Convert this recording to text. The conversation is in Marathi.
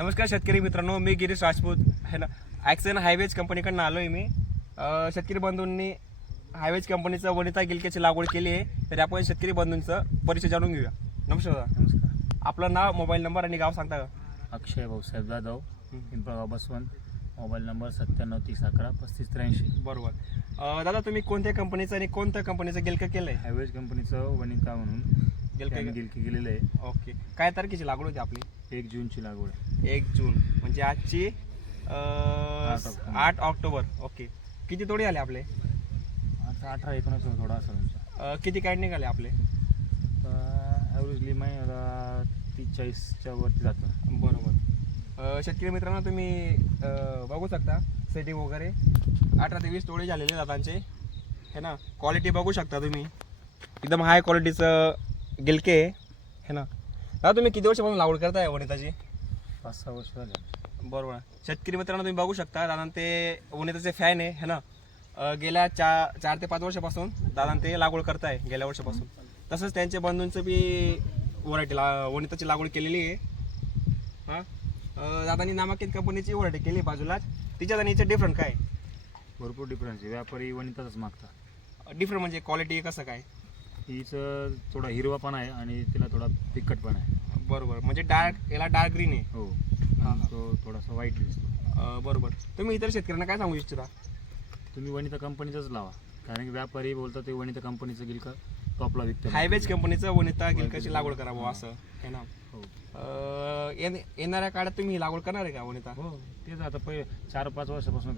नमस्कार शेतकरी मित्रांनो मी गिरीश राजपूत. आहे ना? ॲक्सन हायवेज कंपनीकडनं आलो आहे मी. शेतकरी बंधूंनी हायवेज कंपनीचं वनिता गिलक्याची लागवड केली आहे. तर आपण शेतकरी बंधूंचं परिचय जाणून घेऊया. नमस्कार. नमस्कार. आपलं नाव मोबाईल नंबर आणि गाव सांगता का? अक्षय भाऊसाहेब जाधव पिंपळगाव बसवंत. मोबाईल नंबर सत्त्याण्णव तीस अकरा पस्तीस त्र्याऐंशी. बरोबर. दादा तुम्ही कोणत्या कंपनीचं आणि कोणत्या कंपनीचं गिलकं केलं आहे हायवेज कंपनीचं वनिता म्हणून. गिलकं त्यांनी गिलकी गेलेलं आहे. ओके काय तारखेची लागवड होती आपली? एक जूनची लागवड आहे. एक जून. म्हणजे आजची अं, आठ ऑक्टोबर. आठ ऑक्टोबर. ओके किती तोडे आले आपले? आता अठरा एकोणीस थोडा असेल अं, किती काय निघाले आपले? ॲव्हरेजली माही आता तीस चाळीसच्या वरती जातं. बरोबर. अ, शेतकरी मित्रांनो तुम्ही अ, बघू शकता सेटिंग वगैरे. अठरा ते वीस तोडे झालेले दातांचे है ना? क्वालिटी बघू शकता तुम्ही. एकदम हाय क्वालिटीचं गिलके है ना? दादा तुम्ही किती वर्षापासून लागवड करताय वनिताची? पाच सहा वर्ष झाले. बरोबर. शेतकरी मित्रांनो तुम्ही बघू शकता दादा ते वनिताचे फॅन आहे है ना? अ, गेल्या चार चार ते पाच वर्षापासून दादा ते लागवड करताय गेल्या वर्षापासून. तसंच त्यांच्या बंधूंचं बी व्हरायटी ला वनिताची लागवड केलेली आहे. हां? अ, दादानी नामांकित कंपनीची व्हरायटी केली बाजूलाच तिच्यात आणि याच्यात डिफरंट काय? भरपूर डिफरन्स आहे. व्यापारी वनिताच मागतात. डिफरंट म्हणजे क्वालिटी कसं काय? हिचं थोडा हिरवापणा आहे आणि तिला थोडा तिखटपणा आहे. बरोबर. म्हणजे डार्क याला डार्क ग्रीन आहे. हो. हा, आणि हा. तो थोडासा वाईट दिसतो. अ, बरोबर. तुम्ही इतर शेतकऱ्यांना काय सांगू इच्छिता? तुम्ही वनिता कंपनीचंच लावा. कारण की व्यापारी बोलतात ते वनिता कंपनीचं गिलका टॉपला विकते हायवेज कंपनीचं वनिता गिलकाची लागवड करावं असं? है ना? हो. अ, येण- येणाऱ्या काळात तुम्ही ही लागवड करणार आहे का वनिता? हो. तेच आता पहिले चार पाच वर्षापासून